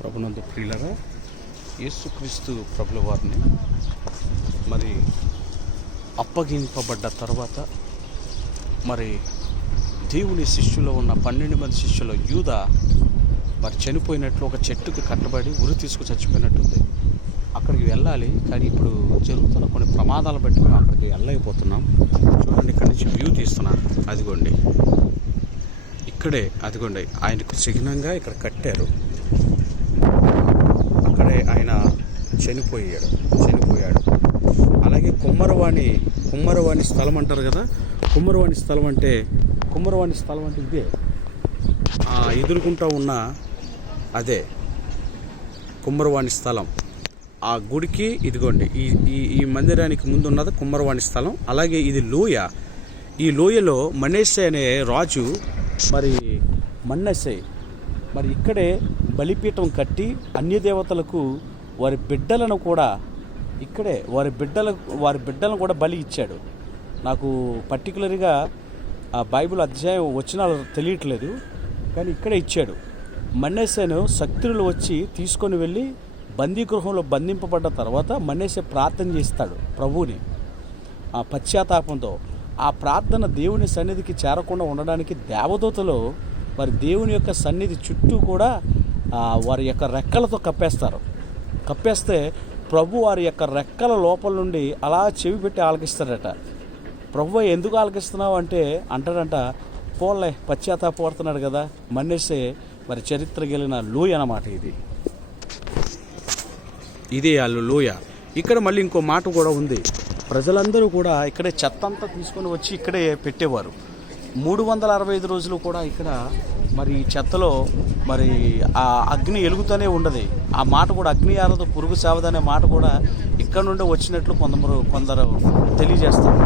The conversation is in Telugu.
ప్రభునందు ప్రియులరా యేసుక్రీస్తు ప్రభుల వారిని మరి అప్పగింపబడ్డ తర్వాత మరి దేవుని శిష్యులో ఉన్న పన్నెండు మంది శిష్యుల యూద మరి చనిపోయినట్లు ఒక చెట్టుకు కట్టబడి ఉరి తీసుకు చచ్చిపోయినట్టుంది. అక్కడికి వెళ్ళాలి కానీ ఇప్పుడు జరుగుతున్న కొన్ని ప్రమాదాలు బట్టి మేము అక్కడికి వెళ్ళలేకపోతున్నాం. చూడండి ఇక్కడి నుంచి వ్యూ తీస్తున్నాను. అదిగోండి. ఇక్కడే అదిగోండి. ఆయనకు చిహ్నంగా ఇక్కడ కట్టారు. ఆయన చనిపోయాడు చనిపోయాడు. అలాగే కుమ్మరవాణి కుమ్మరవాణి స్థలం అంటారు కదా? కుమ్మరవాణి స్థలం అంటే కుమ్మరవాణి స్థలం అంటే ఇదే. ఆ ఎదురుకుంటా ఉన్న అదే కుమ్మరవాణి స్థలం. ఆ గుడికి ఇదిగోండి ఈ ఈ ఈ మందిరానికి ముందు ఉన్నది కుమ్మరవాణి స్థలం. అలాగే ఇది లోయ. ఈ లోయలో మనేసే అనే రాజు మరి మన్నసే మరి ఇక్కడే బలిపీఠం కట్టి అన్య దేవతలకు వారి బిడ్డలను కూడా ఇక్కడే వారి బిడ్డల వారి బిడ్డలను కూడా బలి ఇచ్చాడు. నాకు పర్టికులర్గా ఆ బైబిల్ అధ్యాయం వచ్చిన తెలియట్లేదు కానీ ఇక్కడే ఇచ్చాడు. మన్నేసేను శక్తులు వచ్చి తీసుకొని వెళ్ళి బందీగృహంలో బంధింపబడ్డ తర్వాత మన్నేసే ప్రార్థన చేస్తాడు ప్రభువుని. ఆ పశ్చాత్తాపంతో ఆ ప్రార్థన దేవుని సన్నిధికి చేరకుండా ఉండడానికి దేవదూతలు మరి దేవుని యొక్క సన్నిధి చుట్టూ కూడా వారి యొక్క రెక్కలతో కప్పేస్తారు. కప్పేస్తే ప్రభు వారి యొక్క రెక్కల లోపల నుండి అలా చెవి పెట్టి ఆలకిస్తాడట. ప్రభు ఎందుకు ఆలకిస్తున్నావు అంటే అంటాడంట పోలే పశ్చాత్తాపడుతున్నాడు కదా మన్నేసే మరి చరిత్ర గెలిన లూయ అన్నమాట ఇది. ఇదే వాళ్ళు లూయ. ఇక్కడ మళ్ళీ ఇంకో మాట కూడా ఉంది. ప్రజలందరూ కూడా ఇక్కడే చెత్త అంతా తీసుకొని వచ్చి ఇక్కడే పెట్టేవారు. మూడు వందల అరవై ఐదు రోజులు కూడా ఇక్కడ మరి చెత్తలో మరి ఆ అగ్ని ఎలుగుతూనే ఉండదు. ఆ మాట కూడా అగ్ని ఆరదు పురుగు సావదనే మాట కూడా ఇక్కడ నుండి వచ్చినట్లు కొందరు కొందరు తెలియజేస్తారు